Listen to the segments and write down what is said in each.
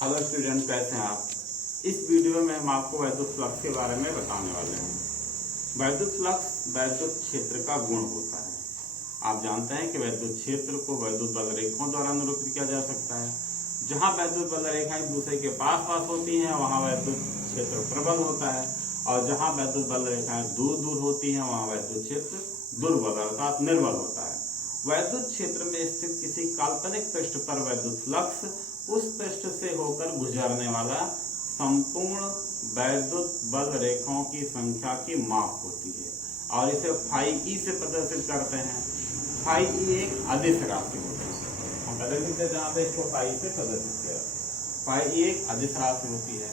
Hello student, कैसे हैं आप। इस वीडियो में हम आपको वैद्युत फ्लक्स के बारे में बताने वाले हैं। वैद्युत फ्लक्स वैद्युत क्षेत्र का गुण होता है। आप जानते हैं कि वैद्युत क्षेत्र को वैद्युत बल रेखाओं द्वारा निरूपित किया जा सकता है। जहां वैद्युत बल रेखाएं एक दूसरे के पास पास होती हैं वहां वैद्युत क्षेत्र प्रबल होता है, और जहां वैद्युत बल रेखाएं दूर दूर होती हैं वहां वैद्युत क्षेत्र दुर्बल अर्थात निर्बल होता है। वैद्युत क्षेत्र में स्थित किसी काल्पनिक पृष्ठ पर वैद्युत फ्लक्स उस पृष्ठ से होकर गुजरने वाला संपूर्ण वैद्युत बल रेखाओं की संख्या की माप होती है, और इसे फाई ई से प्रदर्शित करते हैं। फाई ई एक अदिश राशि होती है। हम पहले लिखते हैं जहां पे इसको फाई से प्रदर्शित किया। फाई ई एक अदिश राशि होती है।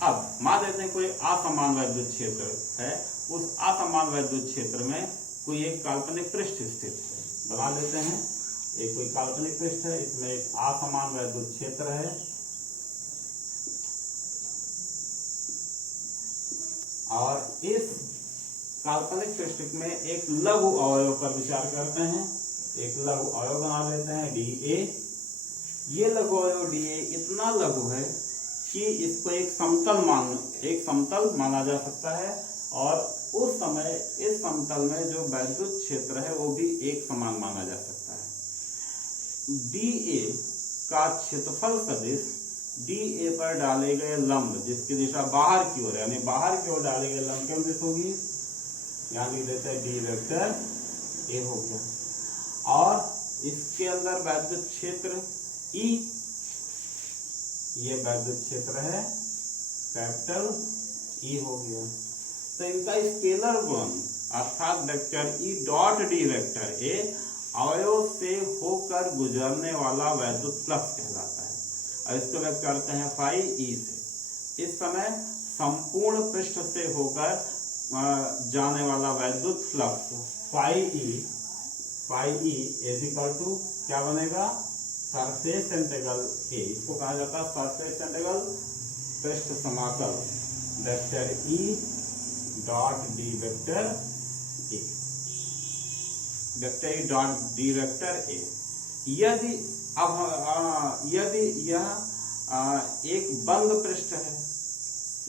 अब मान लेते हैं कोई असमान वैद्युत क्षेत्र है, उस असमान वैद्युत क्षेत्र में कोई एक काल्पनिक पृष्ठ स्थित है। बना लेते हैं एक कोई काल्पनिक पृष्ठ है, इसमें एक असमान वैद्युत क्षेत्र है, और इस काल्पनिक पृष्ठ में एक लघु अवयव पर विचार करते हैं। एक लघु अवयव बना लेते हैं डी ए। ये लघु अवयव डी ए इतना लघु है कि इसको एक समतल माना जा सकता है, और उस समय इस समतल में जो वैद्युत क्षेत्र है वो भी एक समान माना जा सकता है। डी ए का क्षेत्रफल सदिश डी ए पर डाले गए लंब जिसकी दिशा बाहर की ओर है, यानी बाहर की ओर डाले गए लंब की दिशा होगी, यहाँ लिख देते हैं डी वेक्टर ए हो गया। और इसके अंदर वैद्युत क्षेत्र ई, ये वैद्युत क्षेत्र है कैपिटल ई हो गया। तो इनका स्केलर गुण अर्थात vector E dot d vector ए अवयव से होकर गुजरने वाला वैद्युत फ्लक्स कहलाता है, और इसको व्यक्त करते हैं फाई ई से। इस समय संपूर्ण पृष्ठ से होकर जाने वाला वैद्युत flux phi E is equal to क्या बनेगा, सरफेस इंटीग्रल ए। इसको कहा जाता है सरफेस इंटीग्रल पृष्ठ समाकल vector E dot d vector ए, vector E dot d vector ए। यदि यह एक बंद पृष्ठ है,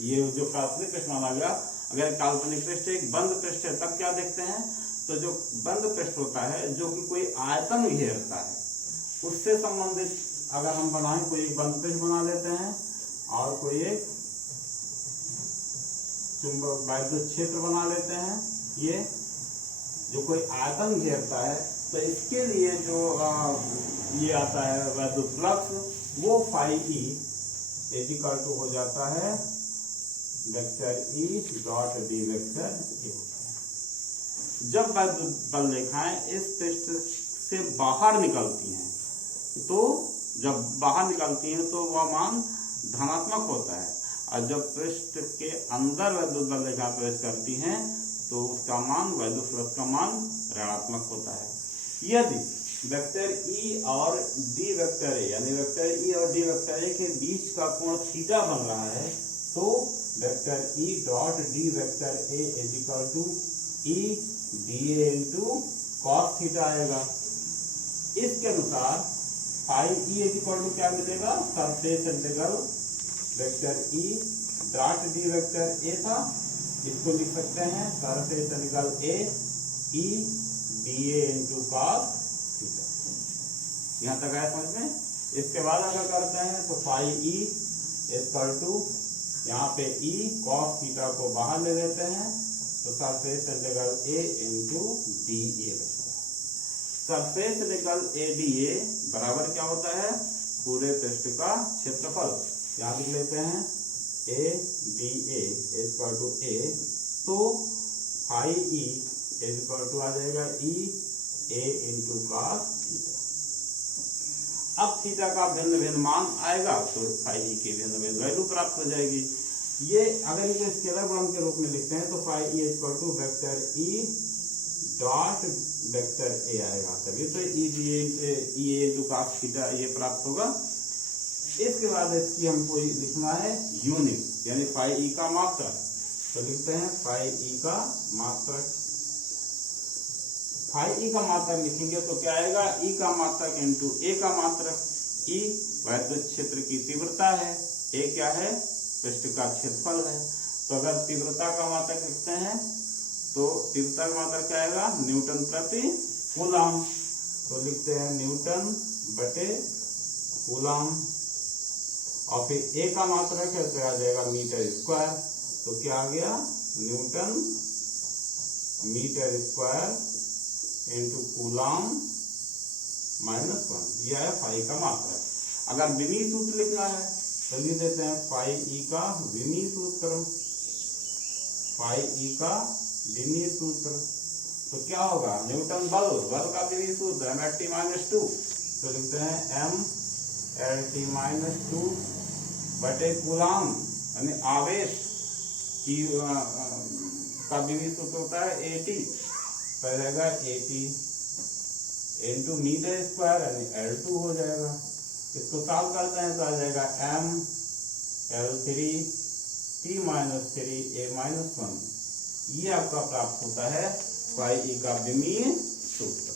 ये जो काल्पनिक पृष्ठ माना गया, अगर काल्पनिक पृष्ठ एक बंद पृष्ठ है तब क्या देखते हैं, तो जो बंद पृष्ठ होता है जो कि कोई आयतन घेरता है उससे संबंधित अगर हम बनाएं, कोई एक बंद पृष्ठ बना लेते हैं और कोई एक चुंबक वैद्युत क्षेत्र बना लेते हैं, ये जो कोई आयतन घेरता है, तो इसके लिए जो ये आता है वैद्युत फ्लक्स वो phi E is equal to हो जाता है vector E dot d vector A. जब वैद्युत बल रेखाएं इस पृष्ठ से बाहर निकलती हैं, तो जब बाहर निकलती हैं तो वह मान धनात्मक होता है, और जब पृष्ठ के अंदर वैद्युत बल रेखा प्रवेश करती हैं तो उसका मान वैद्युत फ्लक्स का मान ऋणात्मक होता है। यदि वेक्टर ई और डी वेक्टर ए, यानी वेक्टर ई और डी वेक्टर ए के बीच का कोण थीटा बन रहा है, तो vector E dot d vector A is equal to E d A into cos theta आएगा। इसके अनुसार phi E is equal to क्या मिलेगा, surface integral vector E dot d vector A था, इसको लिख सकते हैं surface integral A E d A into cos theta. यहां तक आया समझ में। इसके बाद अगर करते हैं तो फाई ई इक्वल टू यहाँ पे ई कॉस थीटा को बाहर ले लेते हैं, तो surface integral A into D A बचता है। सरफेस इंटीग्रल ए डी ए बराबर क्या होता है, पूरे पृष्ठ का क्षेत्रफल। यहाँ लिख लेते हैं A D A equal to A, तो फाई ई इक्वल टू आ जाएगा E A into cos theta. अब थीटा का भिन्न भिन्न मान आएगा तो फाई ई की भिन्न भिन्न वैल्यू प्राप्त हो जाएगी। ये अगर इसे स्केलर गुण के रूप में लिखते हैं तो phi E equal to vector E dot vector A आएगा, तभी तो E A into cos theta ये प्राप्त होगा। इसके बाद इसकी हमको लिखना है यूनिट, यानी फाई ई का मात्रक, तो लिखते हैं फाई ई का मात्रक। फाई ई का मात्रक लिखेंगे तो क्या आएगा, ई का मात्रक इंटू ए का मात्रक। ई वैद्युत क्षेत्र की तीव्रता है, ए क्या है, पृष्ठ का क्षेत्रफल है। तो अगर तीव्रता का मात्रक लिखते हैं तो तीव्रता का मात्रक क्या आएगा, न्यूटन प्रति कूलम। तो लिखते हैं न्यूटन बटे कूलम। और फिर ए का मात्रक है तो आ जाएगा मीटर स्क्वायर। तो क्या आ गया, newton metre square into coulomb -1। यह है फाई का मात्रक। अगर विमीय सूत्र लिखना है तो लिख देते हैं फाई ई का विमीय सूत्र। फाई ई का विमीय सूत्र तो क्या होगा, न्यूटन बल का विमीय सूत्र mLT-2। तो लिखते हैं mLT-2 बटे कूलम यानी आवेश की का विमीय सूत्र होता है AT। तो रहेगा AT इंटू मीटर स्क्वायर यानी L2 हो जाएगा। इसको सॉल्व करते हैं तो आ जाएगा mL3T-3A-1। ये आपका प्राप्त होता है फाई ई का विमीय सूत्र।